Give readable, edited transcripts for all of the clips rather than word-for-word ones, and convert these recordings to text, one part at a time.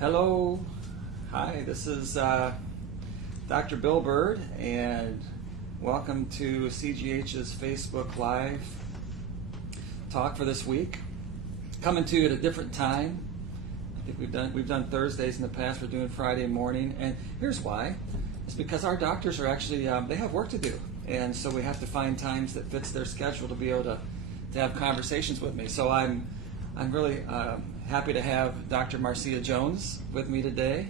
Hello, hi, this is Dr. Blvd, and welcome to CGH's Facebook Live talk for this week. Coming to you at a different time. I think we've done Thursdays in the past. We're doing Friday morning, and here's why: it's because our doctors are actually they have work to do, and so we have to find times that fits their schedule to be able to have conversations with me. So I'm really happy to have Dr. Marcia Jones with me today.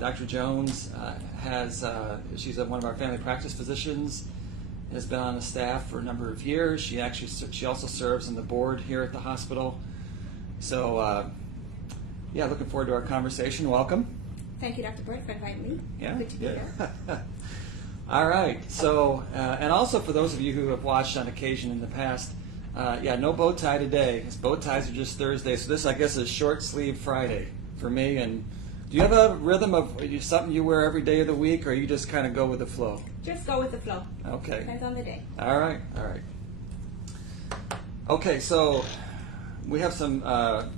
Dr. Jones she's one of our family practice physicians, has been on the staff for a number of years. She also serves on the board here at the hospital. So looking forward to our conversation. Welcome. Thank you, Dr. Bird, for inviting me. Yeah, good to be here. All right. So, and also for those of you who have watched on occasion in the past, no bow tie today. Bow ties are just Thursday. So this, I guess, is short sleeve Friday for me. And do you have a rhythm of something you wear every day of the week, or you just kind of go with the flow? Just go with the flow. Okay. Depends on the day. All right. Okay, so we have some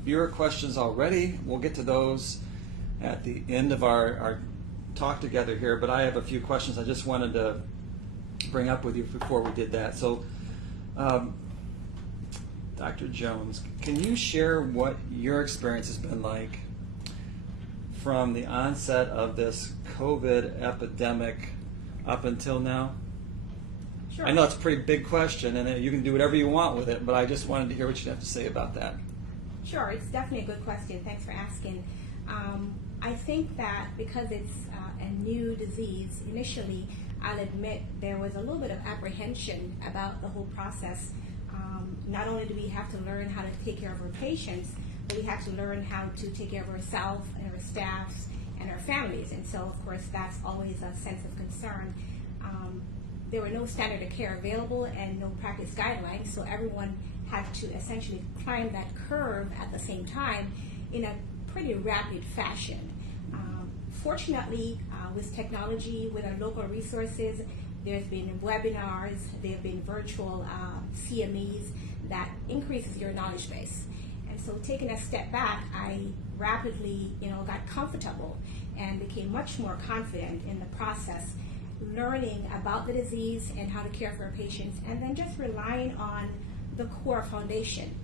viewer questions already. We'll get to those at the end of our talk together here, but I have a few questions I just wanted to bring up with you before we did that. So, Dr. Jones, can you share what your experience has been like from the onset of this COVID epidemic up until now? Sure. I know it's a pretty big question, and you can do whatever you want with it, but I just wanted to hear what you have to say about that. Sure, it's definitely a good question. Thanks for asking. I think that because it's a new disease, initially, I'll admit there was a little bit of apprehension about the whole process. Not only do we have to learn how to take care of our patients, but we have to learn how to take care of ourselves and our staffs and our families. And so, of course, that's always a sense of concern. There were no standard of care available and no practice guidelines, so everyone had to essentially climb that curve at the same time in a pretty rapid fashion. Fortunately, with technology, with our local resources, there's been webinars, there have been virtual CMEs that increases your knowledge base. And so taking a step back, I rapidly, got comfortable and became much more confident in the process, learning about the disease and how to care for our patients, and then just relying on the core foundation.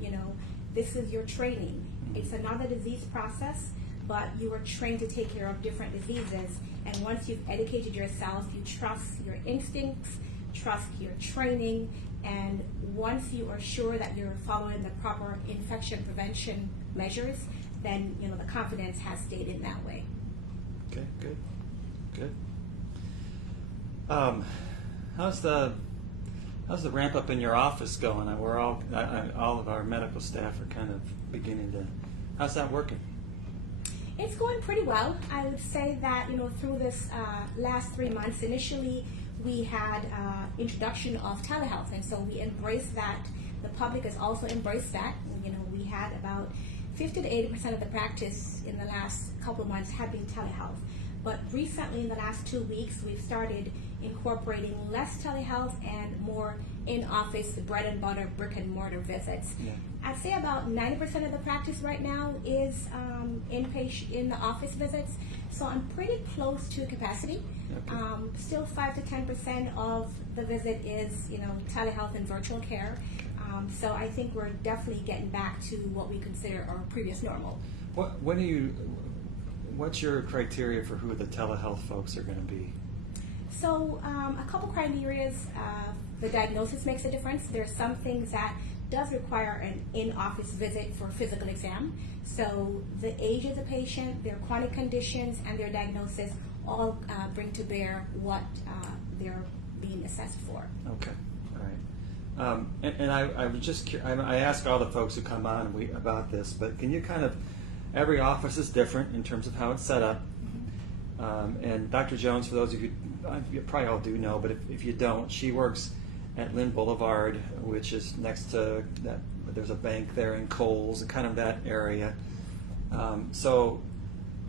This is your training. It's another disease process, but you are trained to take care of different diseases. And once you've educated yourself, you trust your instincts, trust your training, and once you are sure that you're following the proper infection prevention measures, then the confidence has stayed in that way. Okay, good. How's the ramp up in your office going? We're all of our medical staff are kind of beginning to. How's that working? It's going pretty well. I would say that through this last 3 months, initially we had introduction of telehealth, and so we embraced that. The public has also embraced that. We had about 50 to 80% of the practice in the last couple of months had been telehealth. But recently, in the last 2 weeks, we've started incorporating less telehealth and more in-office, bread and butter, brick and mortar visits. Yeah. I'd say about 90% of the practice right now is inpatient in the office visits. So I'm pretty close to capacity. Okay. Still 5 to 10% of the visit is telehealth and virtual care. So I think we're definitely getting back to what we consider our previous normal. What's your criteria for who the telehealth folks are going to be? So a couple criteria. The diagnosis makes a difference. There are some things that does require an in-office visit for physical exam. So the age of the patient, their chronic conditions, and their diagnosis all bring to bear what they're being assessed for. Okay, all right. And I was just I ask all the folks who come on about this, but can you every office is different in terms of how it's set up. And Dr. Jones, for those of you probably all do know, but if you don't, she works at Lynn Blvd, which is next to that. There's a bank there in Coles, kind of that area. So,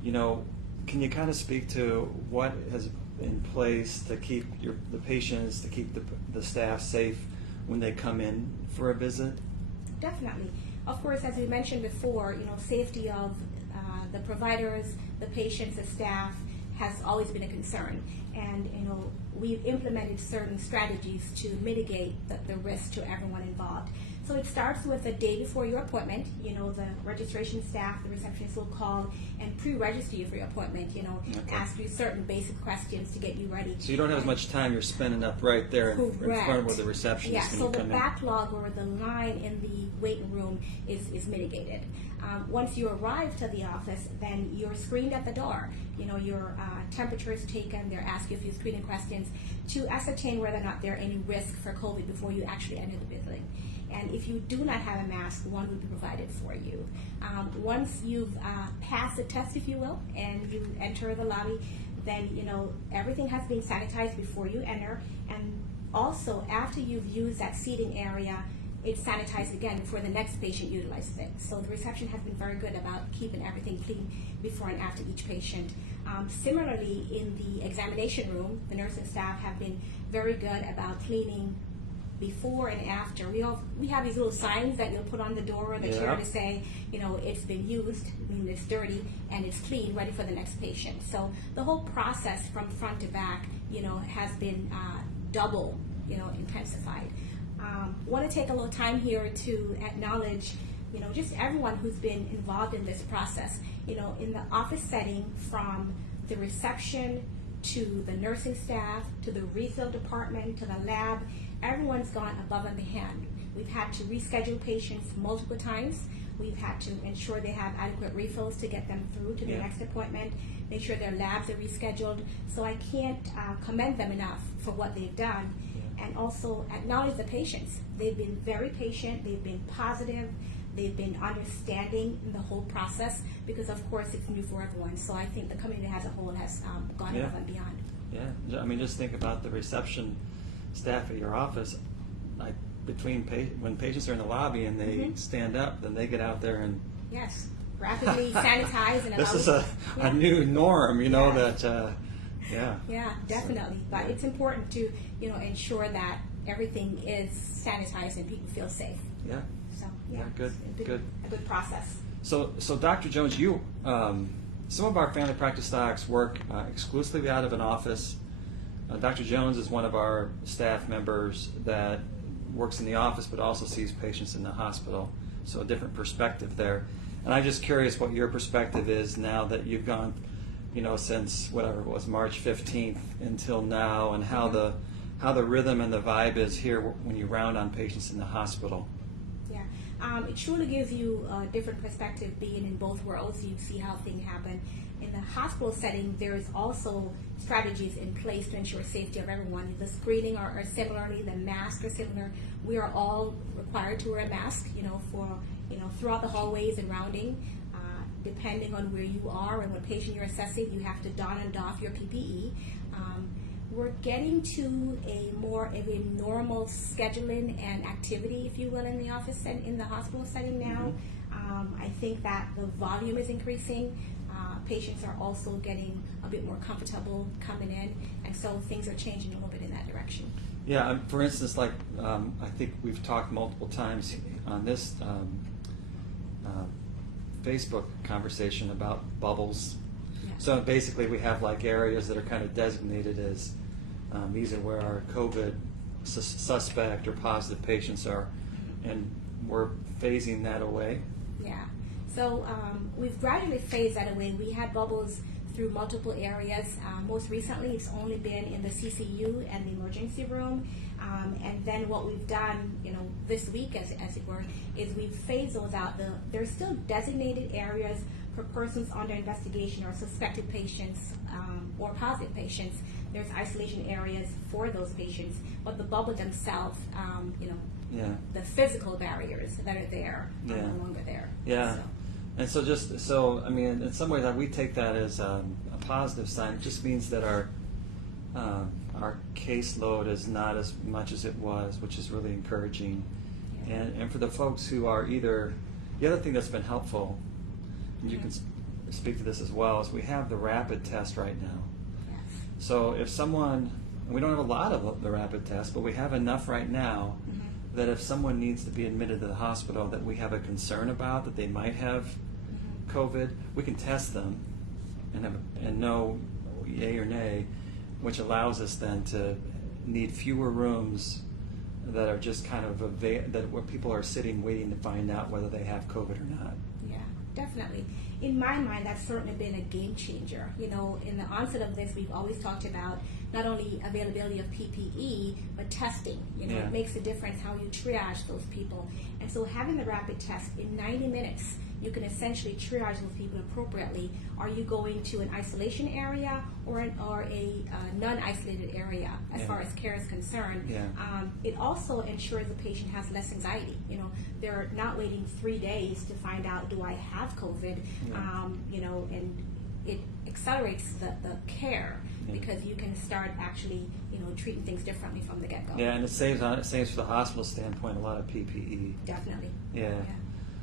can you speak to what has in place to keep the patients, to keep the staff safe when they come in for a visit? Definitely. Of course, as we mentioned before, safety of the providers, the patients, the staff has always been a concern. And we've implemented certain strategies to mitigate the risk to everyone involved. So it starts with the day before your appointment. The registration staff, the receptionist will call and pre-register you for your appointment. Okay. Ask you certain basic questions to get you ready. So you don't have as much time you're spending up right there in front of where the receptionist Yeah, when so you the come in. backlog or the line in the waiting room is mitigated. Once you arrive to the office, then you're screened at the door. Your temperature is taken. They're asking you a few screening questions to ascertain whether or not there are any risk for COVID before you actually enter the building. And if you do not have a mask, one will be provided for you. Once you've passed the test, if you will, and you enter the lobby, then everything has been sanitized before you enter. And also, after you've used that seating area, it's sanitized again before the next patient utilizes it. So the reception has been very good about keeping everything clean before and after each patient. Similarly, in the examination room, the nursing staff have been very good about cleaning before and after. We have these little signs that you'll put on the door or the chair to say, it's been used, it's dirty, and it's clean, ready for the next patient. So the whole process from front to back, has been double, intensified. Want to take a little time here to acknowledge, just everyone who's been involved in this process. In the office setting, from the reception to the nursing staff to the refill department to the lab, everyone's gone above and beyond. We've had to reschedule patients multiple times. We've had to ensure they have adequate refills to get them through to the next appointment, make sure their labs are rescheduled. So I can't commend them enough for what they've done. And also acknowledge the patients. They've been very patient, they've been positive, they've been understanding in the whole process, because of course it's new for everyone. So I think the community as a whole has gone above and beyond. Yeah, just think about the reception staff at your office. Like when patients are in the lobby and they stand up, then they get out there and rapidly sanitize and this is a new norm, that. Yeah, definitely. But it's important to ensure that everything is sanitized and people feel safe. Yeah. So Good. A good process. So Dr. Jones, you some of our family practice docs work exclusively out of an office. Dr. Jones is one of our staff members that works in the office but also sees patients in the hospital. So a different perspective there. And I'm just curious what your perspective is now that you've gone, since whatever it was, March 15th until now, and how the rhythm and the vibe is here when you round on patients in the hospital. Yeah, it truly gives you a different perspective being in both worlds. You see how things happen. In the hospital setting, there is also strategies in place to ensure safety of everyone. The screening are similarly, the masks are similar. We are all required to wear a mask, for throughout the hallways and rounding. Depending on where you are and what patient you're assessing, you have to don and doff your PPE. We're getting to a more of a normal scheduling and activity, if you will, in the office and in the hospital setting now. I think that the volume is increasing. Patients are also getting a bit more comfortable coming in, and so things are changing a little bit in that direction. Yeah, for instance, I think we've talked multiple times on this Facebook conversation about bubbles. Yeah. So basically we have areas that are kind of designated as these are where our COVID suspect or positive patients are, and we're phasing that away. Yeah, so we've gradually phased that away. We had bubbles through multiple areas. Most recently it's only been in the CCU and the emergency room. And then what we've done, this week, as it were, is we've phased those out. There's still designated areas for persons under investigation or suspected patients or positive patients. There's isolation areas for those patients, but the bubble themselves, the physical barriers that are there are no longer there. Yeah. So. And so in some ways we take that as a positive sign. It just means that our caseload is not as much as it was, which is really encouraging. Yeah. And for the folks who are the other thing that's been helpful, and you can speak to this as well, is we have the rapid test right now. Yes. So if someone, we don't have a lot of the rapid tests, but we have enough right now that if someone needs to be admitted to the hospital that we have a concern about, that they might have COVID, we can test them and know yay or nay, which allows us then to need fewer rooms that are just kind of where people are sitting waiting to find out whether they have COVID or not. Yeah, definitely. In my mind, that's certainly been a game changer. You know, in the onset of this, we've always talked about not only availability of PPE, but testing. You know, Yeah. it makes a difference how you triage those people. And so having the rapid test in 90 minutes, you can essentially triage those people appropriately. Are you going to an isolation area or a non-isolated area as Yeah. far as care is concerned? Yeah. It also ensures the patient has less anxiety. You know, they're not waiting 3 days to find out, do I have COVID? Yeah. You know, and it accelerates the care Yeah. because you can start actually, you know, treating things differently from the get-go. Yeah, and it saves for the hospital standpoint a lot of PPE. Definitely. Yeah.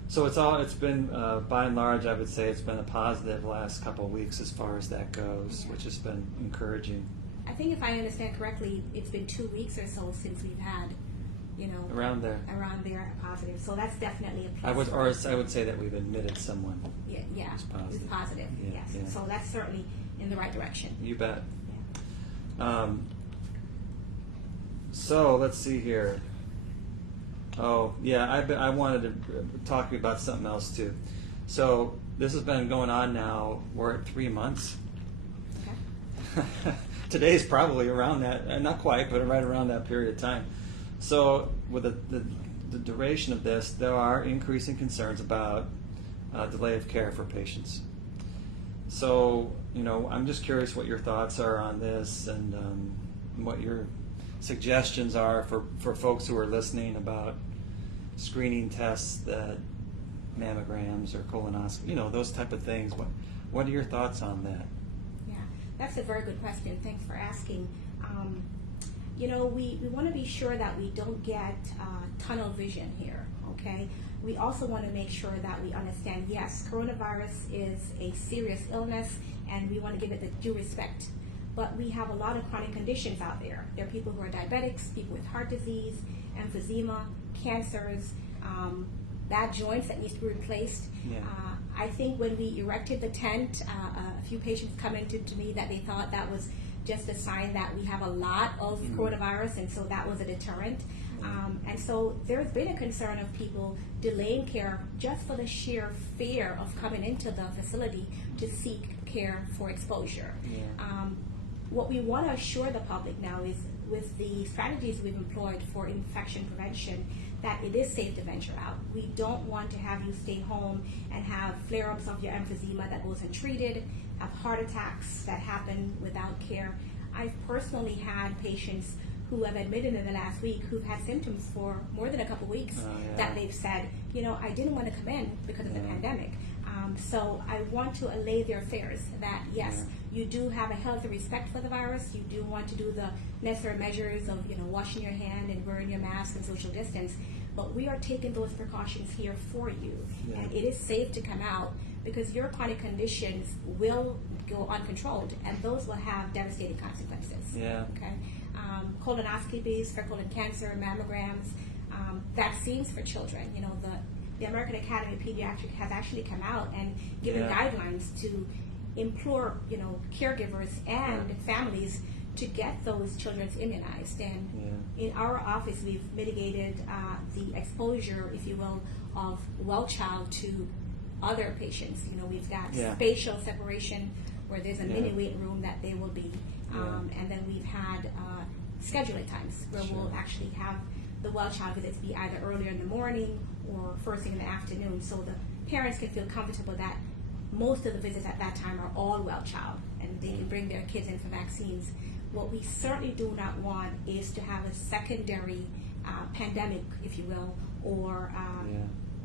So it's been by and large, I would say it's been a positive last couple of weeks as far as that goes, Yeah. which has been encouraging. I think if I understand correctly, it's been 2 weeks or so since we've had, you know, Around there. positive. So that's definitely a plus. I would say that we've admitted someone. Yeah, It's positive. It's positive. Yeah, Yes. yeah. So that's certainly in the right direction. You bet. Yeah. So let's see here. Oh yeah, I wanted to talk to you about something else too. So this has been going on now. We're at 3 months. Okay. Today's probably around that, not quite, but right around that period of time. So with the duration of this, there are increasing concerns about delay of care for patients. So, you know, I'm just curious what your thoughts are on this and what your suggestions are for folks who are listening about screening tests, that mammograms or colonoscopy, you know, those type of things. What are your thoughts on that? Yeah, that's a very good question. Thanks for asking. You know, we want to be sure that we don't get tunnel vision here, okay? We also want to make sure that we understand, yes, coronavirus is a serious illness and we want to give it the due respect. But we have a lot of chronic conditions out there. There are people who are diabetics, people with heart disease, emphysema, cancers, bad joints that needs to be replaced. Yeah. I think when we erected the tent, a few patients commented to me that they thought that was just a sign that we have a lot of coronavirus, and so that was a deterrent. And so there's been a concern of people delaying care just for the sheer fear of coming into the facility to seek care for exposure. Yeah. What we want to assure the public now is, with the strategies we've employed for infection prevention, that it is safe to venture out. We don't want to have you stay home and have flare-ups of your emphysema that goes untreated, have heart attacks that happen without care. I've personally had patients who have admitted in the last week who've had symptoms for more than a couple weeks that they've said, you know, I didn't want to come in because of the pandemic. So I want to allay their fears that, yes, you do have a healthy respect for the virus. You do want to do the necessary measures of, you know, washing your hand and wearing your mask and social distance. But we are taking those precautions here for you. Yeah. And it is safe to come out because your chronic conditions will go uncontrolled, and those will have devastating consequences. Yeah. Okay. Colonoscopies for colon cancer, mammograms, vaccines for children. You know, the American Academy of Pediatrics has actually come out and given guidelines to implore, you know, caregivers and families to get those children immunized. And in our office, we've mitigated the exposure, if you will, of well child to other patients. You know, we've got spatial separation where there's a mini waiting room that they will be. And then we've had scheduling times where we'll actually have the well child visits be either earlier in the morning or first thing in the afternoon, so the parents can feel comfortable that most of the visits at that time are all well child and they can bring their kids in for vaccines. What we certainly do not want is to have a secondary pandemic, if you will, or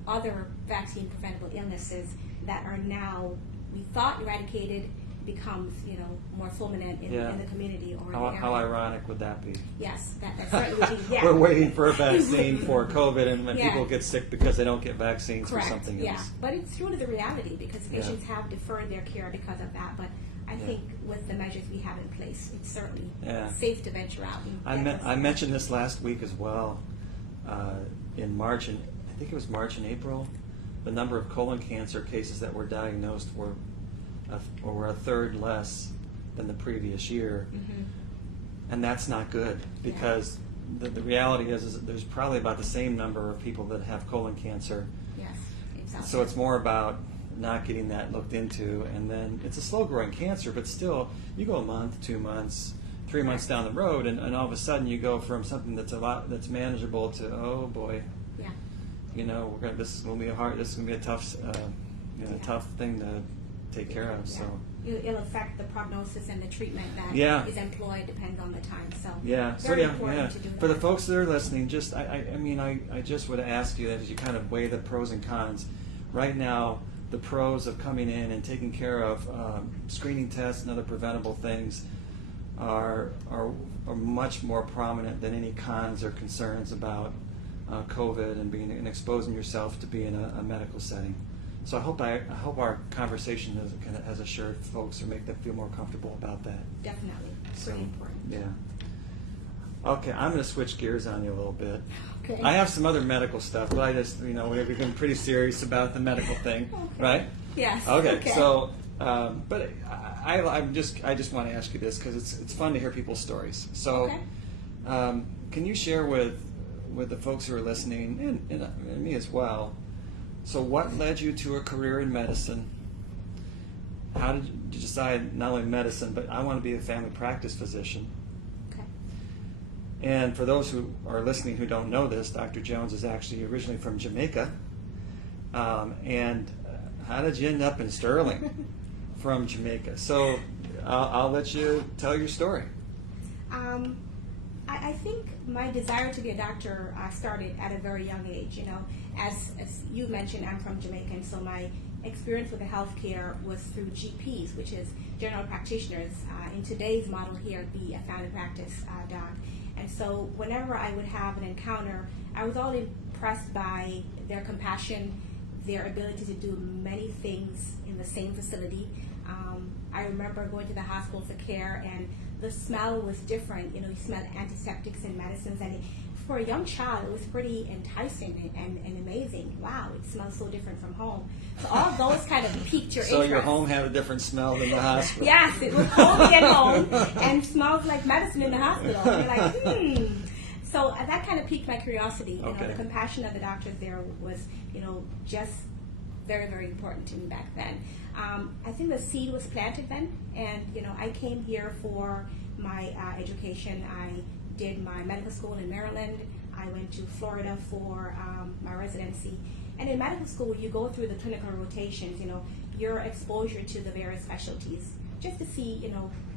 other vaccine preventable illnesses that are now, we thought, eradicated, becomes, you know, more fulminant in the community or in the area. How ironic would that be? Yes, that certainly would be. Yeah. We're waiting for a vaccine for COVID, and when people get sick because they don't get vaccines for something else. But it's true to the reality because patients have deferred their care because of that. But I think with the measures we have in place, it's certainly safe to venture out. I mentioned this last week as well. In March, and I think it was March and April, the number of colon cancer cases that were diagnosed were a third less than the previous year. Mm-hmm. And that's not good, because the reality is that there's probably about the same number of people that have colon cancer. Yes, exactly. So it's more about not getting that looked into, and then it's a slow-growing cancer, but still, you go a month, 2 months, 3 months down the road, and all of a sudden you go from something that's manageable to, oh boy, Yeah. this is going to be a tough, tough thing to take care of. So. It'll affect the prognosis and the treatment that is employed, depends on the time. So very important to do that. For the folks that are listening, just I just would ask you that as you kind of weigh the pros and cons. Right now, the pros of coming in and taking care of screening tests and other preventable things are much more prominent than any cons or concerns about COVID and exposing yourself to be in a medical setting. So I hope our conversation has assured folks or make them feel more comfortable about that. Definitely, So, pretty important. Yeah. Okay, I'm going to switch gears on you a little bit. Okay. I have some other medical stuff, but I just we've become pretty serious about the medical thing, right? Yes. Okay. So, but I just want to ask you this because it's fun to hear people's stories. So, can you share with the folks who are listening and me as well? So what led you to a career in medicine? How did you decide not only medicine, but I want to be a family practice physician? Okay. And for those who are listening who don't know this, Dr. Jones is actually originally from Jamaica. And how did you end up in Sterling from Jamaica? So I'll let you tell your story. I think my desire to be a doctor started at a very young age. As you mentioned, I'm from Jamaica, and so my experience with the healthcare was through GPs, which is general practitioners. In today's model here, be a family practice doc. And so whenever I would have an encounter, I was all impressed by their compassion, their ability to do many things in the same facility. I remember going to the hospital for care, and the smell was different. You smell antiseptics and medicines, and for a young child, it was pretty enticing and amazing. Wow, it smells so different from home. So all those kind of piqued your interest. So your home had a different smell than the hospital. Yes, it was cold to get home and smells like medicine in the hospital. And you're like, So that kind of piqued my curiosity. The compassion of the doctors there was, just very, very important to me back then. I think the seed was planted then, and I came here for my education. I did my medical school in Maryland. I went to Florida for my residency. And in medical school, you go through the clinical rotations, your exposure to the various specialties, just to see,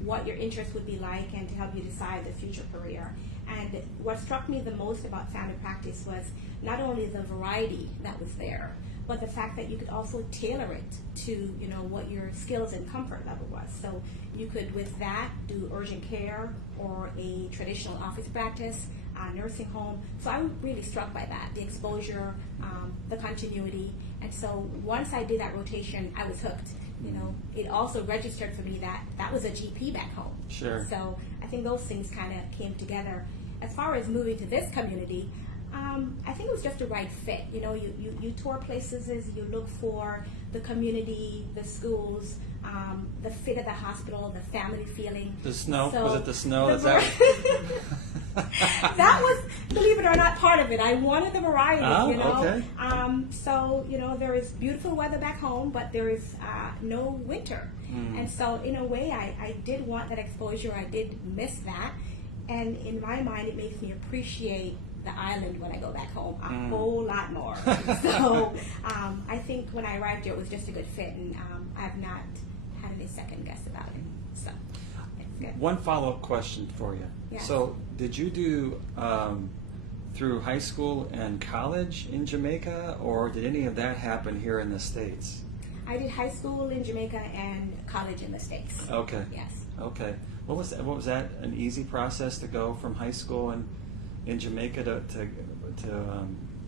what your interest would be like and to help you decide the future career. And what struck me the most about family practice was not only the variety that was there, but the fact that you could also tailor it to, what your skills and comfort level was. So you could, with that, do urgent care or a traditional office practice, nursing home. So I was really struck by that, the exposure, the continuity. And so once I did that rotation, I was hooked. It also registered for me that was a GP back home. Sure. So I think those things kind of came together. As far as moving to this community, I think it was just the right fit. You tour places, you look for the community, the schools, the fit of the hospital, the family feeling. The snow? So was it the snow? That was, believe it or not, part of it. I wanted the variety, Okay. So, there is beautiful weather back home, but there is no winter. And so, in a way, I did want that exposure. I did miss that. And in my mind, it makes me appreciate the island when I go back home a whole lot more. So I think when I arrived here, it was just a good fit, and I've not had any second guess about it. So it's good. One follow-up question for you. Yes. So did you do through high school and college in Jamaica, or did any of that happen here in the States? I did high school in Jamaica and college in the States. Okay. Yes. Okay. What was that? An easy process to go from high school and in Jamaica to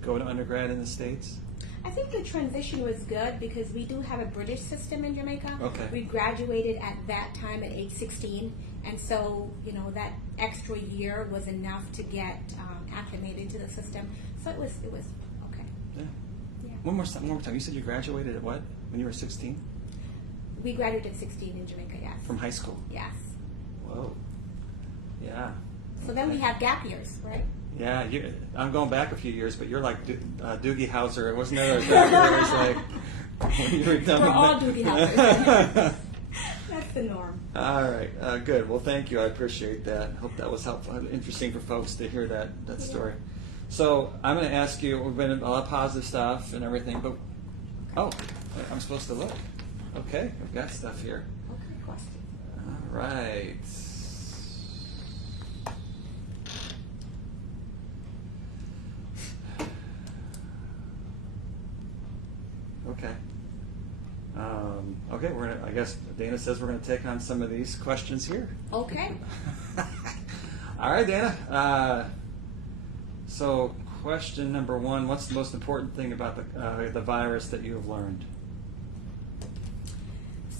go to undergrad in the States? I think the transition was good because we do have a British system in Jamaica. Okay. We graduated at that time at age 16, and so that extra year was enough to get acclimated to the system. So it was okay. Yeah. Yeah. One more time. You said you graduated at what? When you were 16? We graduated at 16 in Jamaica, yes. From high school? Yes. Whoa. Yeah. So then we have gap years, right? Yeah, I'm going back a few years, but you're like Doogie Howser. Wasn't there a gap year? It was like when you were done We're with all that. Doogie Howsers. That's the norm. All right, good. Well, thank you. I appreciate that. Hope that was helpful, interesting for folks to hear that story. So I'm going to ask you. We've been a lot of positive stuff and everything, but I'm supposed to look. Okay, we've got stuff here. Okay, question. All right. Okay. Okay, we're gonna. I guess Dana says we're gonna take on some of these questions here. Okay. All right, Dana. So, question number one: what's the most important thing about the virus that you have learned?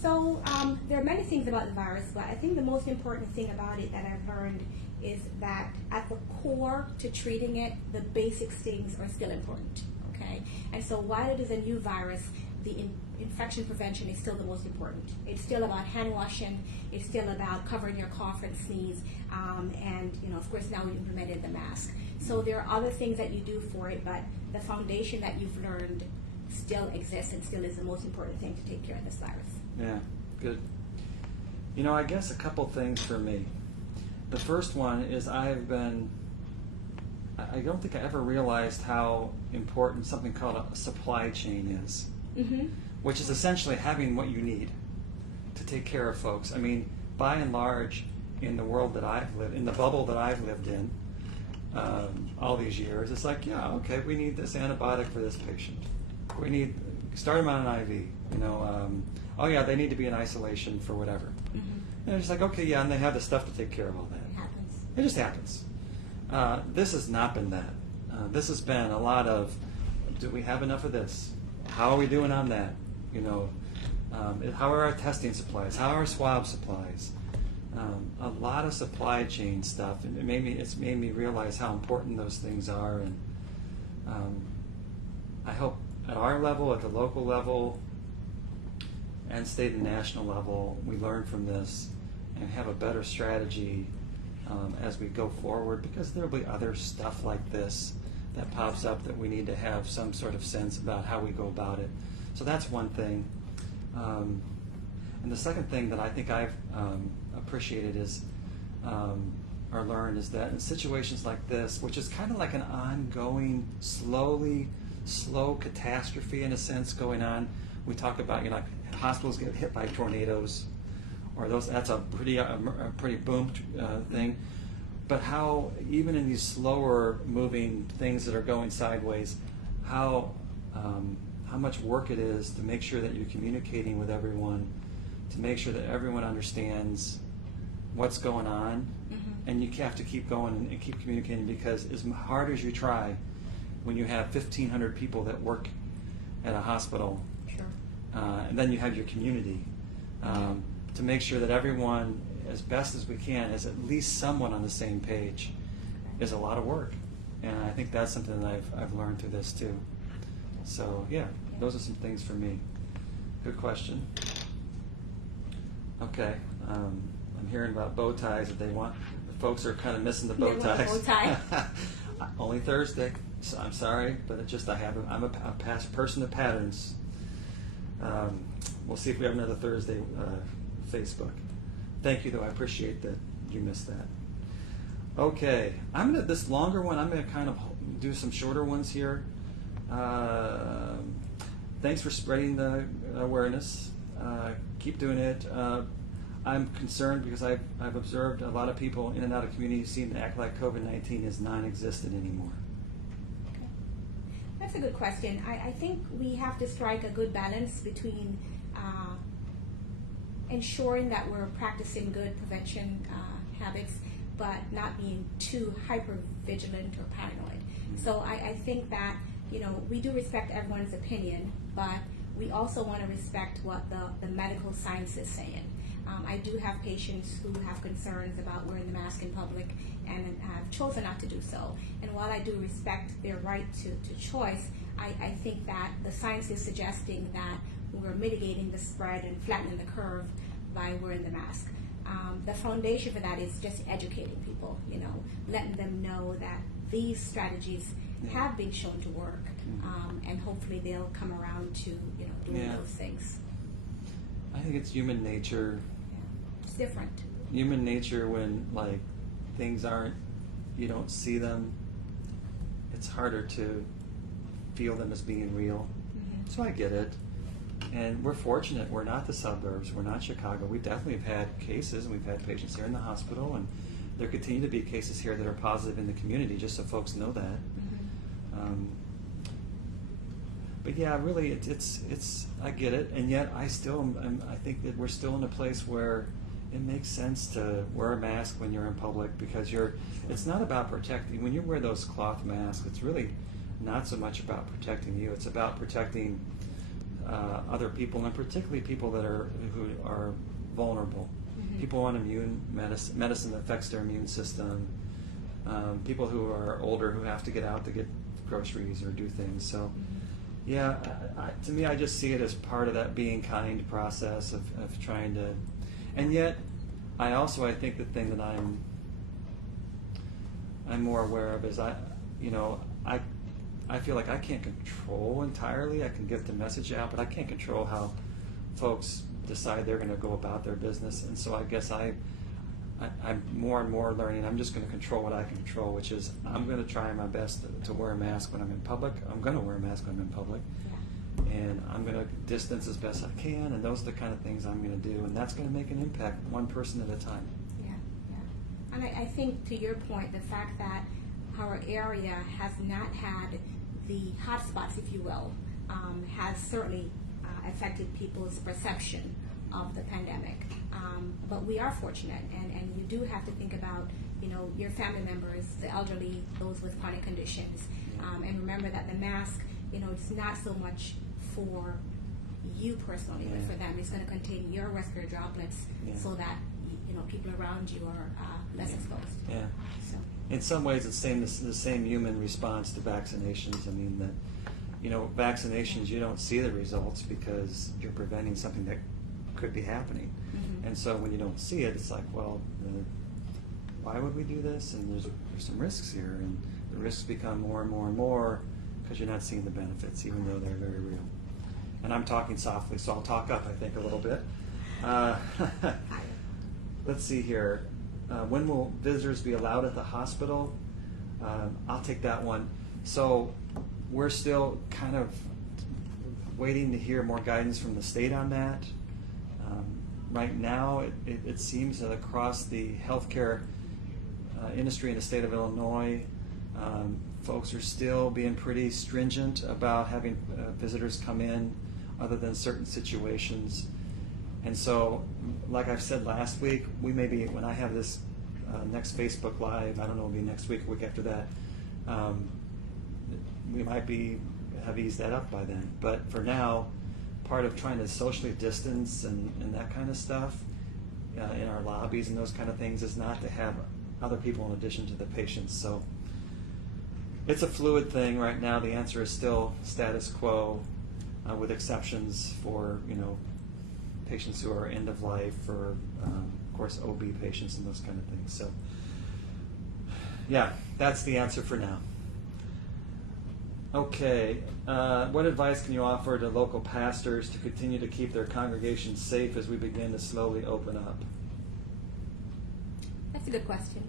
So there are many things about the virus, but I think the most important thing about it that I've learned is that at the core to treating it, the basic things are still important. Okay, and so while it is a new virus, the infection prevention is still the most important. It's still about hand washing. It's still about covering your cough and sneeze, and of course now we implemented the mask. So there are other things that you do for it, but the foundation that you've learned still exists and still is the most important thing to take care of this virus. Yeah, good. I guess a couple things for me. The first one is I don't think I ever realized how important something called a supply chain is, which is essentially having what you need to take care of folks. I mean, by and large, in the world that I've lived, in the bubble that I've lived in all these years, it's like, yeah, okay, we need this antibiotic for this patient. We need, start them on an IV, oh yeah, they need to be in isolation for whatever. And it's like, okay, yeah, and they have the stuff to take care of all that. It happens. It just happens. This has not been that. This has been a lot of, do we have enough of this? How are we doing on that? How are our testing supplies? How are our swab supplies? A lot of supply chain stuff, and it's made me realize how important those things are. And I hope at our level, at the local level, and state and national level, we learn from this and have a better strategy as we go forward, because there'll be other stuff like this that pops up that we need to have some sort of sense about how we go about it. So that's one thing. And the second thing that I think I've appreciated is, or learned, is that in situations like this, which is kind of like an ongoing, slow catastrophe in a sense going on. We talk about, like hospitals get hit by tornadoes, or that's a pretty boom thing. But how even in these slower moving things that are going sideways, how much work it is to make sure that you're communicating with everyone, to make sure that everyone understands what's going on, and you have to keep going and keep communicating, because as hard as you try, when you have 1,500 people that work at a hospital, Sure. And then you have your community, to make sure that everyone, as best as we can, is at least someone on the same page, is a lot of work. And I think that's something that I've learned through this too. So yeah, those are some things for me. Good question. Okay, I'm hearing about bow ties that they want. The folks are kind of missing the bow They want a ties. bow tie. Only Thursday. So I'm sorry, but it just I'm a past person of patterns. We'll see if we have another Thursday Facebook. Thank you, though. I appreciate that you missed that. Okay, this longer one, I'm gonna kind of do some shorter ones here. Thanks for spreading the awareness. Keep doing it. I'm concerned because I've observed a lot of people in and out of communities seem to act like COVID-19 is non-existent anymore. Okay. That's a good question. I think we have to strike a good balance between ensuring that we're practicing good prevention habits, but not being too hyper vigilant or paranoid. So I think that we do respect everyone's opinion, but we also want to respect what the medical science is saying. I do have patients who have concerns about wearing the mask in public and have chosen not to do so. And while I do respect their right to choice, I think that the science is suggesting that we're mitigating the spread and flattening the curve by wearing the mask. The foundation for that is just educating people, letting them know that these strategies have been shown to work, and hopefully they'll come around to doing those things. I think it's human nature. Yeah. It's different. Human nature when things aren't, you don't see them, it's harder to feel them as being real. Mm-hmm. So I get it. And we're fortunate. We're not the suburbs. We're not Chicago. We definitely have had cases, and we've had patients here in the hospital, and there continue to be cases here that are positive in the community, just so folks know that. Mm-hmm. But yeah, really, it's I get it, and yet I think that we're still in a place where it makes sense to wear a mask when you're in public, because it's not about protecting. When you wear those cloth masks, it's really not so much about protecting you. It's about protecting other people, and particularly people who are vulnerable. Mm-hmm. People on immune medicine that affects their immune system. People who are older who have to get out to get groceries or do things. So, yeah, to me, I just see it as part of that being kind process of trying to. And yet, I think the thing that I'm more aware of is I feel like I can't control entirely. I can get the message out, but I can't control how folks decide they're going to go about their business. And so I guess I'm more and more learning. I'm just going to control what I can control, which is I'm going to try my best to wear a mask when I'm in public. I'm going to wear a mask when I'm in public. And I'm going to distance as best I can, and those are the kind of things I'm going to do, and that's going to make an impact one person at a time. Yeah. And I think, to your point, the fact that our area has not had the hotspots, if you will, has certainly affected people's perception of the pandemic. But we are fortunate, and you do have to think about, your family members, the elderly, those with chronic conditions, and remember that the mask, it's not so much for you personally, but for them. It's going to contain your respiratory droplets so that people around you are less exposed. Yeah. So. In some ways, it's the same human response to vaccinations. I mean, vaccinations, you don't see the results because you're preventing something that could be happening. Mm-hmm. And so when you don't see it, it's like, well, why would we do this? And there's some risks here, and the risks become more and more and more because you're not seeing the benefits, even though they're very real. And I'm talking softly, so I'll talk up, I think, a little bit. Let's see here. When will visitors be allowed at the hospital? I'll take that one. So we're still kind of waiting to hear more guidance from the state on that. Right now, it seems that across the healthcare industry in the state of Illinois, folks are still being pretty stringent about having visitors come in other than certain situations. And so, like I've said last week, we may be, when I have this next Facebook Live, I don't know, it'll be next week, a week after that, we might have eased that up by then. But for now, part of trying to socially distance and that kind of stuff in our lobbies and those kind of things is not to have other people in addition to the patients. So it's a fluid thing right now. The answer is still status quo, with exceptions for patients who are end of life, or of course OB patients and those kind of things. So yeah, that's the answer for now. Okay, what advice can you offer to local pastors to continue to keep their congregations safe as we begin to slowly open up? That's a good question.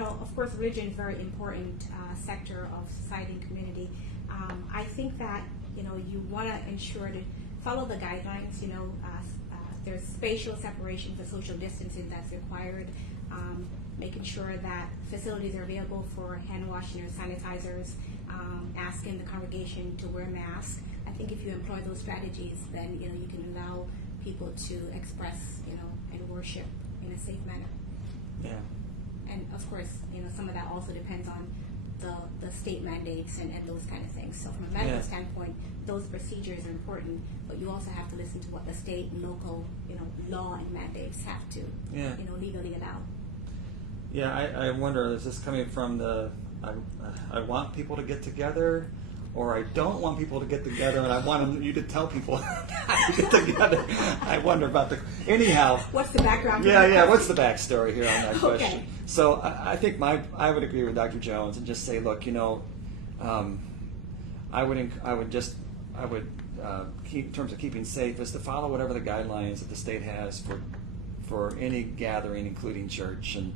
Of course, religion is a very important sector of society and community. I think that, you want to ensure to follow the guidelines. There's spatial separation for social distancing that's required. Making sure that facilities are available for hand washing or sanitizers, asking the congregation to wear masks. I think if you employ those strategies, then you can allow people to express and worship in a safe manner. Yeah. And of course, some of that also depends on the state mandates and those kind of things. So from a medical standpoint, those procedures are important, but you also have to listen to what the state and local law and mandates have to legally allow. Yeah, I wonder, is this coming from I want people to get together, or I don't want people to get together, and I want you to tell people how to get together. I wonder about anyhow. What's the background? Yeah. What's the backstory here on that Okay. question? So I think I would agree with Dr. Jones and just say, look, I would keep, in terms of keeping safe, is to follow whatever the guidelines that the state has for any gathering, including church, and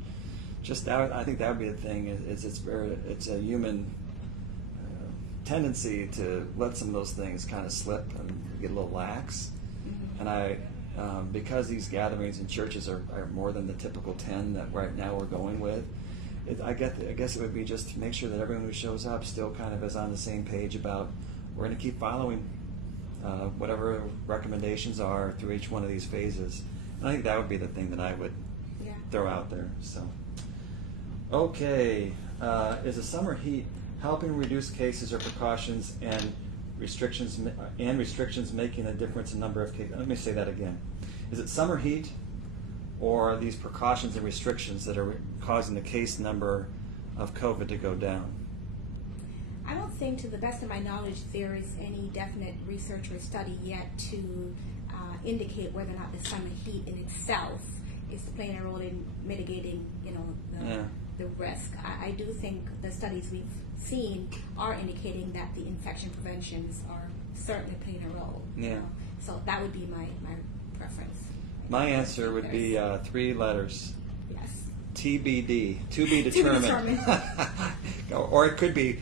just that. I think that would be the thing. It's a human tendency to let some of those things kind of slip and get a little lax. Mm-hmm. And because these gatherings in churches are more than the typical 10 that right now we're going with, I guess it would be just to make sure that everyone who shows up still kind of is on the same page about we're going to keep following whatever recommendations are through each one of these phases. And I think that would be the thing that I would throw out there. So, okay, is the summer heat helping reduce cases or precautions and restrictions making a difference in number of cases? Let me say that again. Is it summer heat or are these precautions and restrictions that are causing the case number of COVID to go down? I don't think, to the best of my knowledge, there is any definite research or study yet to indicate whether or not the summer heat in itself is playing a role in mitigating, the risk. I do think the studies we've seen are indicating that the infection preventions are certainly playing a role. Yeah. So that would be my preference. My answer would be 3 letters. Yes. TBD, to be determined. Or it could be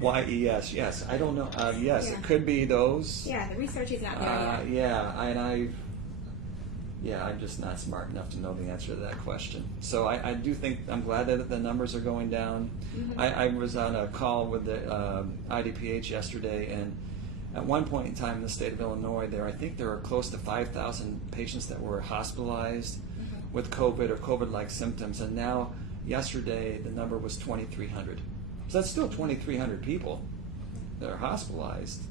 YES. Yes, I don't know. Yes, it could be those. Yeah, the research is not there yet. I'm just not smart enough to know the answer to that question. So I do think, I'm glad that the numbers are going down. Mm-hmm. I was on a call with the IDPH yesterday, and at one point in time in the state of Illinois, I think there were close to 5,000 patients that were hospitalized with COVID or COVID-like symptoms, and now yesterday the number was 2,300. So that's still 2,300 people that are hospitalized.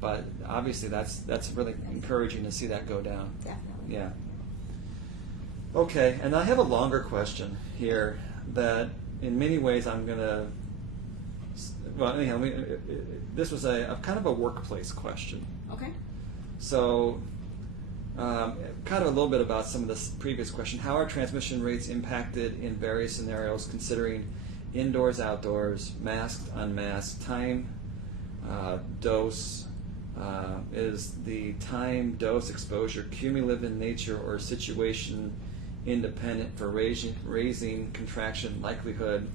But obviously that's really encouraging to see that go down. Definitely. Yeah. Okay, and I have a longer question here that in many ways I'm going to, this was a kind of a workplace question. Okay. So kind of a little bit about some of the previous question. How are transmission rates impacted in various scenarios considering indoors, outdoors, masked, unmasked, time, dose? Is the time, dose, exposure cumulative in nature or situation independent for raising contraction likelihood?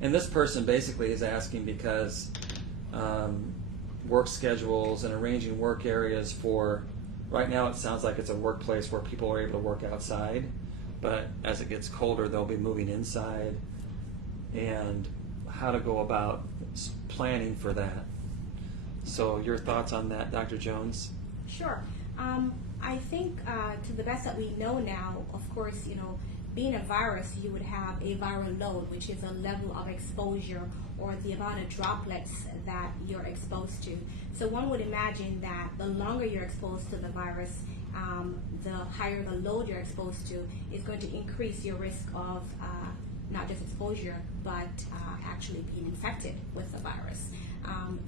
And this person basically is asking because work schedules and arranging work areas for, right now it sounds like it's a workplace where people are able to work outside, but as it gets colder they'll be moving inside, and how to go about planning for that. So your thoughts on that, Dr. Jones? Sure. I think to the best that we know now, of course, being a virus, you would have a viral load, which is a level of exposure or the amount of droplets that you're exposed to. So one would imagine that the longer you're exposed to the virus, the higher the load you're exposed to is going to increase your risk of not just exposure, but actually being infected with the virus.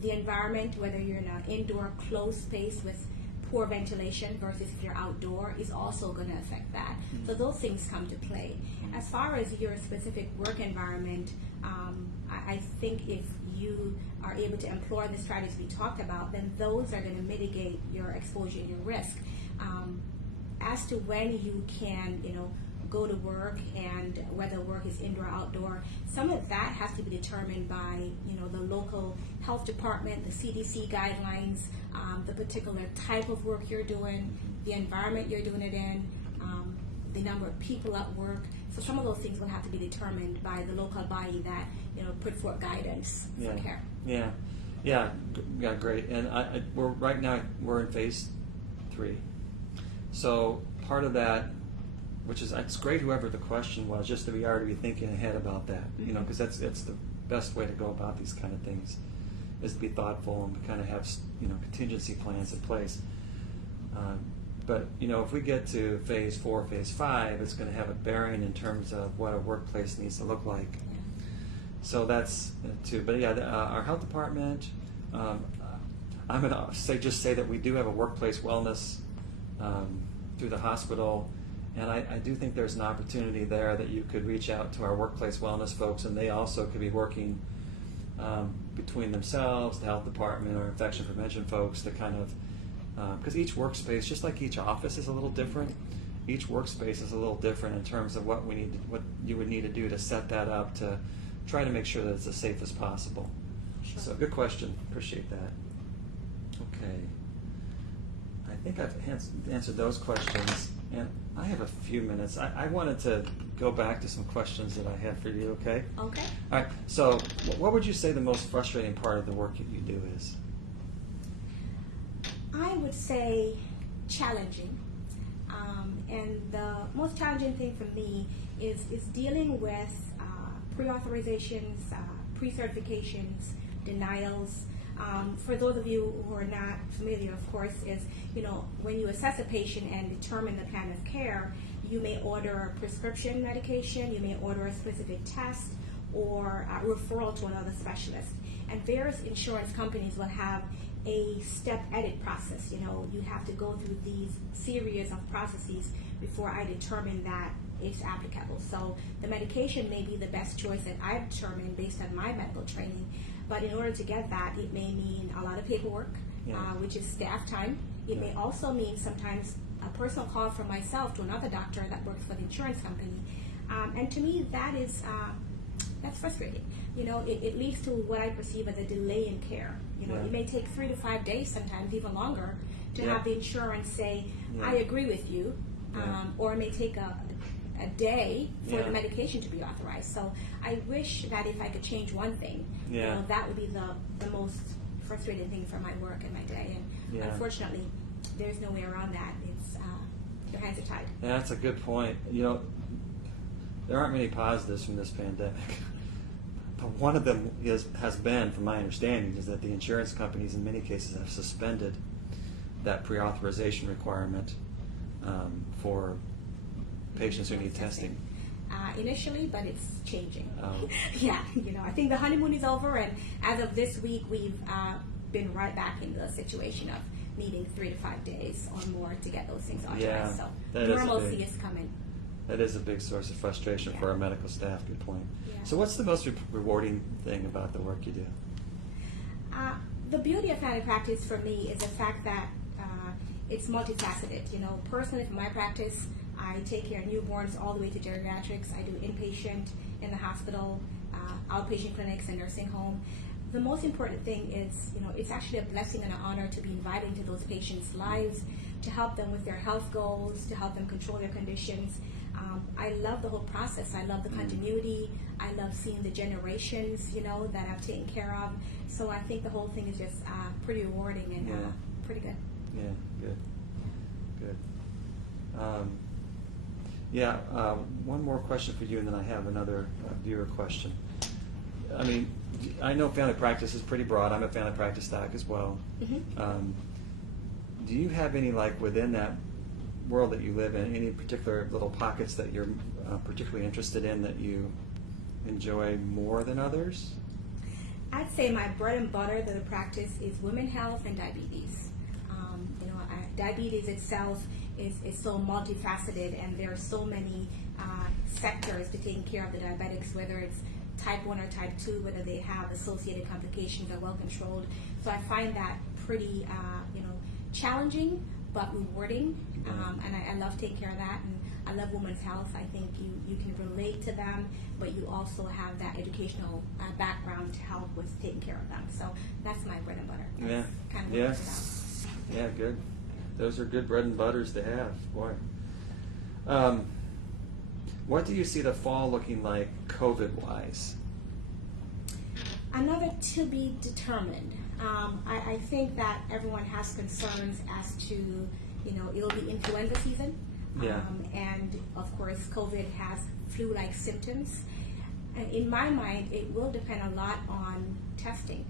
The environment, whether you're in an indoor closed space with poor ventilation versus if you're outdoor, is also going to affect that. Mm-hmm. So those things come to play. As far as your specific work environment, I think if you are able to employ the strategies we talked about, then those are going to mitigate your exposure and your risk. As to when you can, go to work and whether work is indoor or outdoor, some of that has to be determined by the local health department, the CDC guidelines, the particular type of work you're doing, the environment you're doing it in, the number of people at work. So some of those things will have to be determined by the local body that put forth guidance for care. Yeah, great. And right now we're in phase 3. So part of that, which is, it's great whoever the question was, just to be already thinking ahead about that, because that's the best way to go about these kind of things, is to be thoughtful and kind of have contingency plans in place. But if we get to phase 4, phase 5, it's going to have a bearing in terms of what a workplace needs to look like. So that's too. But yeah, our health department. I'm going to say that we do have a workplace wellness through the hospital, and I do think there's an opportunity there that you could reach out to our workplace wellness folks, and they also could be working between themselves, the health department, or infection prevention folks to kind of, because each workspace, just like each office is a little different, each workspace is a little different in terms of what you would need to do to set that up to try to make sure that it's as safe as possible. Sure. So good question. Appreciate that. Okay. I think I've answered those questions, and I have a few minutes. I wanted to go back to some questions that I had for you, okay? Okay. All right. So what would you say the most frustrating part of the work that you do is? I would say challenging. And the most challenging thing for me is dealing with pre-authorizations, pre-certifications, denials. For those of you who are not familiar, of course, is, when you assess a patient and determine the plan of care, you may order a prescription medication, you may order a specific test, or a referral to another specialist. And various insurance companies will have a step edit process. You have to go through these series of processes before I determine that it's applicable. So the medication may be the best choice that I've determined based on my medical training, but in order to get that, it may mean a lot of paperwork, which is staff time. It may also mean sometimes a personal call from myself to another doctor that works for the insurance company. And to me, that is that's frustrating. It leads to what I perceive as a delay in care. It may take 3 to 5 days, sometimes even longer, to have the insurance say, I agree with you, or it may take a day for the medication to be authorized. So I wish that if I could change one thing, that would be the most frustrating thing for my work and my day. And unfortunately, there's no way around that. It's your hands are tied. Yeah, that's a good point. There aren't many positives from this pandemic. But one of them has been, from my understanding, is that the insurance companies in many cases have suspended that pre-authorization requirement for patients who need testing. Initially, but it's changing. Oh. Yeah, I think the honeymoon is over, and as of this week, we've been right back in the situation of needing 3 to 5 days or more to get those things authorized. Yeah, so that normalcy is coming. That is a big source of frustration for our medical staff. Good point. Yeah. So what's the most rewarding thing about the work you do? The beauty of family practice for me is the fact that it's multifaceted. Personally, for my practice, I take care of newborns all the way to geriatrics. I do inpatient in the hospital, outpatient clinics, and nursing home. The most important thing is, it's actually a blessing and an honor to be invited into those patients' lives, to help them with their health goals, to help them control their conditions. I love the whole process. I love the continuity. I love seeing the generations, that I've taken care of. So I think the whole thing is just pretty rewarding and pretty good. Yeah, good. One more question for you, and then I have another viewer question. I know family practice is pretty broad. I'm a family practice doc as well. Mm-hmm. Do you have any, within that world that you live in, any particular little pockets that you're particularly interested in that you enjoy more than others? I'd say my bread and butter that I practice is women's health and diabetes. Diabetes itself is so multifaceted, and there are so many sectors to taking care of the diabetics, whether it's type 1 or type 2, whether they have associated complications or well controlled. So I find that pretty challenging but rewarding, and I love taking care of that. And I love women's health. I think you can relate to them, but you also have that educational background to help with taking care of them. So that's my bread and butter. That's kind of what it's about. Yeah, good. Those are good bread and butters to have, boy. What do you see the fall looking like COVID-wise? Another to be determined. I think that everyone has concerns as to, it'll be influenza season. And of course, COVID has flu-like symptoms. And in my mind, it will depend a lot on testing,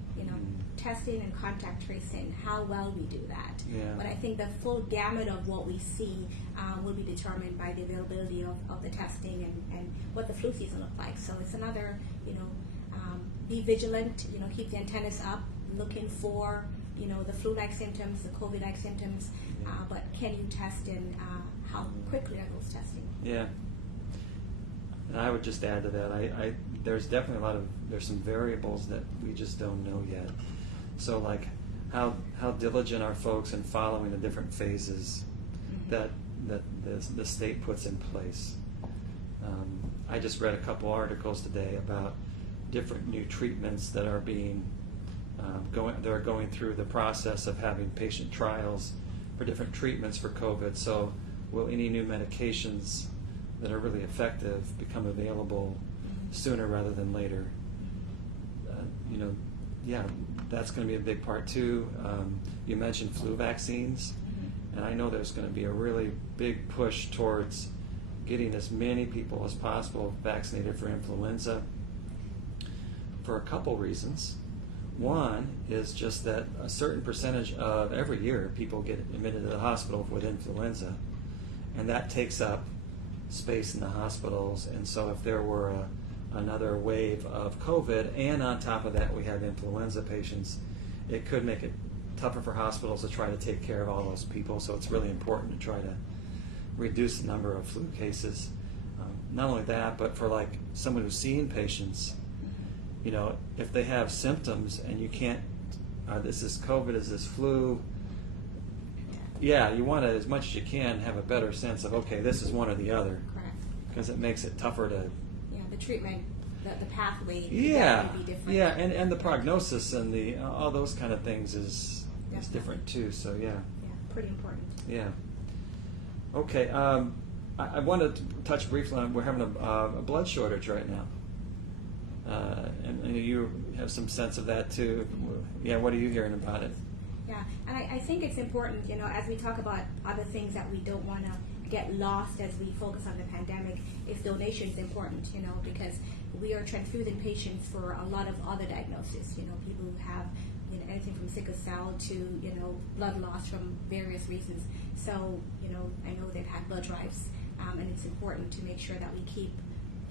testing and contact tracing, how well we do that. But I think the full gamut of what we see will be determined by the availability of the testing and what the flu season looks like. So it's another, be vigilant, keep the antennas up, looking for, the flu-like symptoms, the COVID-like symptoms, but can you test, and how quickly are those testing? Yeah. And I would just add to that, there's definitely there's some variables that we just don't know yet. So like how diligent are folks in following the different phases that the state puts in place. I just read a couple articles today about different new treatments that are going through the process of having patient trials for different treatments for COVID. So will any new medications that are really effective become available sooner rather than later? That's going to be a big part too. You mentioned flu vaccines, and I know there's going to be a really big push towards getting as many people as possible vaccinated for influenza for a couple reasons. One is just that a certain percentage of every year people get admitted to the hospital with influenza, and that takes up space in the hospitals. And so if there were another wave of COVID, and on top of that we have influenza patients, it could make it tougher for hospitals to try to take care of all those people. So it's really important to try to reduce the number of flu cases. Not only that, but for like someone who's seeing patients, if they have symptoms and you can't, this is COVID, is this flu? Yeah, you want to, as much as you can, have a better sense of, okay, this is one or the other. Correct. Because it makes it tougher to... The treatment, the pathway could be different. Yeah, and the prognosis and all those kind of things is different too, so yeah. Yeah, pretty important. Yeah. Okay, I wanted to touch briefly on, we're having a blood shortage right now. And you have some sense of that too. Yeah, what are you hearing about it? Yeah, and I think it's important, as we talk about other things that we don't want to get lost as we focus on the pandemic, if donation is important, because we are transfusing patients for a lot of other diagnoses, people who have anything from sickle cell to, blood loss from various reasons. So, I know they've had blood drives, and it's important to make sure that we keep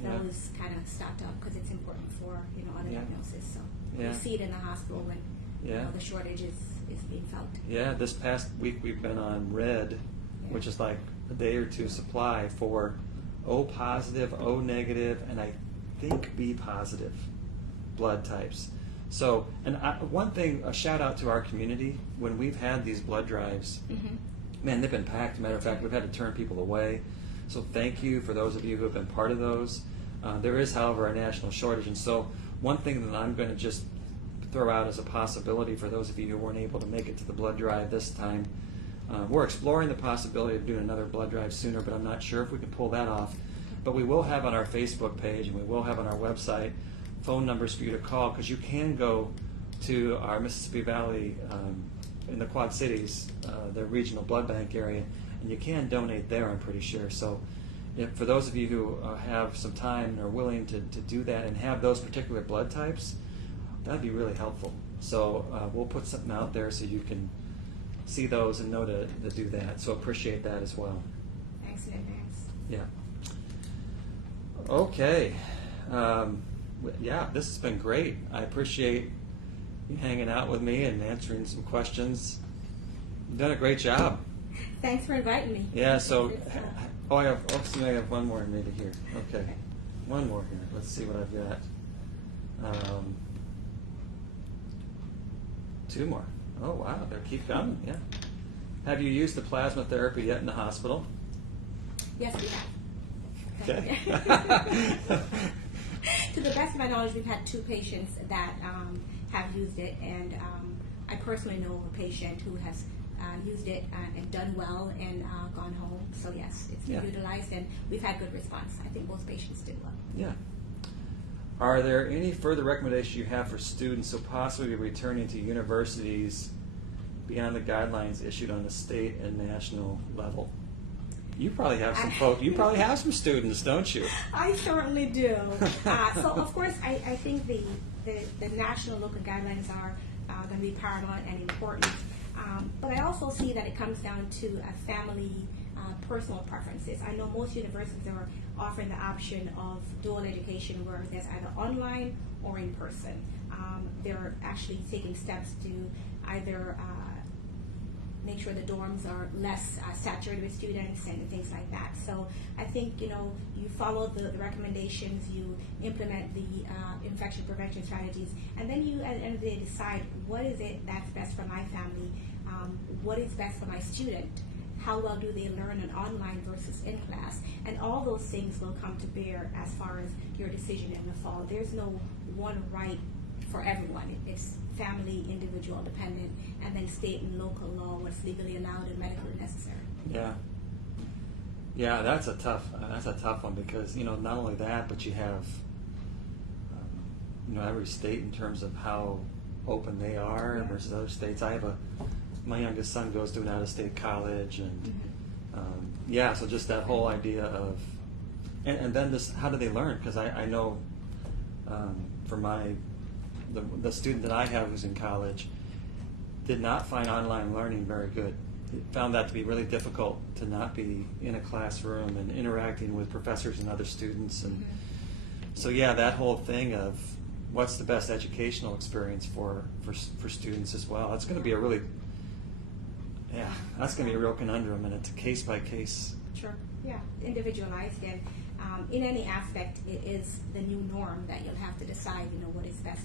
those kind of stocked up, because it's important for, other diagnoses. So we see it in the hospital when the shortage is being felt. Yeah, this past week we've been on red, which is like a day or two supply for O positive, O negative, and I think B positive blood types. So, and one thing, a shout out to our community, when we've had these blood drives, man, they've been packed. Matter of fact, we've had to turn people away. So thank you for those of you who have been part of those. There is, however, a national shortage, and so one thing that I'm going to just throw out as a possibility for those of you who weren't able to make it to the blood drive this time, we're exploring the possibility of doing another blood drive sooner, but I'm not sure if we can pull that off. But we will have on our Facebook page, and we will have on our website, phone numbers for you to call, because you can go to our Mississippi Valley in the Quad Cities, the regional blood bank area, and you can donate there, I'm pretty sure. So for those of you who have some time and are willing to do that and have those particular blood types, that'd be really helpful. So we'll put something out there so you can see those and know to do that. So appreciate that as well. Thanks in advance. Yeah. Okay. This has been great. I appreciate you hanging out with me and answering some questions. You've done a great job. Thanks for inviting me. Yeah, so, I have one more maybe here. Okay. One more here. Let's see what I've got. Two more. Oh, wow, they keep coming, yeah. Have you used the plasma therapy yet in the hospital? Yes, we have. Okay. To the best of my knowledge, we've had 2 patients that have used it, and I personally know a patient who has used it and done well and gone home. So yes, it's been utilized, and we've had good response. I think most patients did well. Yeah. Are there any further recommendations you have for students who possibly returning to universities beyond the guidelines issued on the state and national level? You probably have some folks. You probably have some students, don't you? I certainly do. So of course, I think the national local guidelines are going to be paramount and important. But I also see that it comes down to a family personal preferences. I know most universities are offering the option of dual education where there's either online or in person. They're actually taking steps to either make sure the dorms are less saturated with students and things like that. So I think, you follow the recommendations, you implement the infection prevention strategies, and then you at the end of the day decide what is it that's best for my family, what is best for my student, how well do they learn an online versus in class, and all those things will come to bear as far as your decision in the fall. There's no one right for everyone. It's family, individual, dependent, and then state and local law, what's legally allowed and medically necessary. Yeah, that's a tough one because not only that, but you have every state in terms of how open they are versus other states. My youngest son goes to an out-of-state college, and so just that whole idea of and then this, how do they learn? Because I know for the student that I have who's in college did not find online learning very good. He found that to be really difficult to not be in a classroom and interacting with professors and other students. And so that whole thing of what's the best educational experience for students as well. That's going to be a real conundrum, and it's a case by case. Sure. Yeah, individualized, and in any aspect, it is the new norm that you'll have to decide. What is best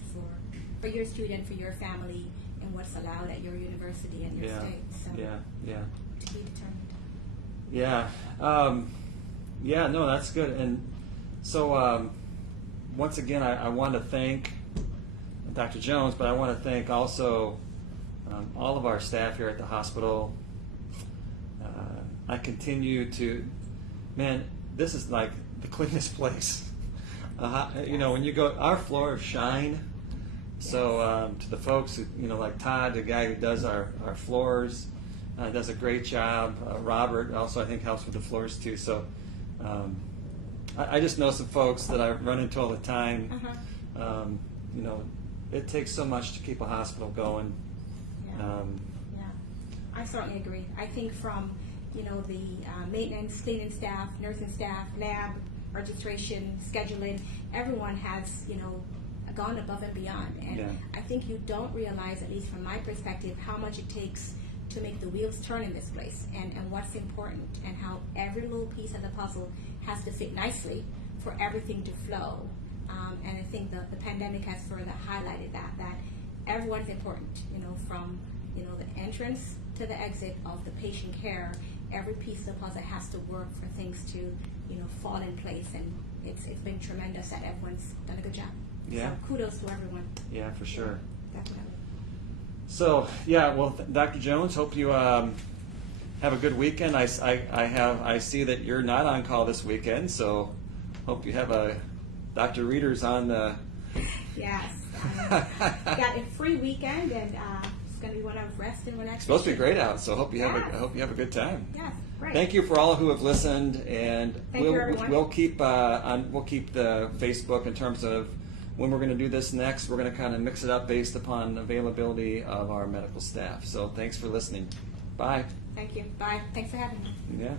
for your student, for your family, and what's allowed at your university and your state. So to be determined. No, that's good. And so once again, I want to thank Dr. Jones, but I want to thank also all of our staff here at the hospital. I continue to, this is like the cleanest place. When you go, our floors shine. So to the folks who, like Todd, the guy who does our floors, does a great job. Robert also, I think, helps with the floors too. So I just know some folks that I run into all the time. It takes so much to keep a hospital going. I certainly agree. I think from the maintenance, cleaning staff, nursing staff, lab, registration, scheduling, everyone has gone above and beyond. And I think you don't realize, at least from my perspective, how much it takes to make the wheels turn in this place, and what's important, and how every little piece of the puzzle has to fit nicely for everything to flow. And I think the pandemic has further highlighted that everyone's important, from the entrance to the exit of the patient care. Every piece of the puzzle has to work for things to fall in place, and it's been tremendous that everyone's done a good job. So kudos to everyone. Yeah, for sure. Definitely. So Dr. Jones, hope you have a good weekend. I see that you're not on call this weekend, so hope you have a Dr. Reader's on the. Yes, got a free weekend, and it's going to be one of rest and relaxation. It's supposed to be great out, so hope you have a good time. Yes, great. Thank you for all who have listened, and we'll keep the Facebook in terms of when we're going to do this next. We're going to kind of mix it up based upon availability of our medical staff. So thanks for listening. Bye. Thank you. Bye. Thanks for having me. Yeah.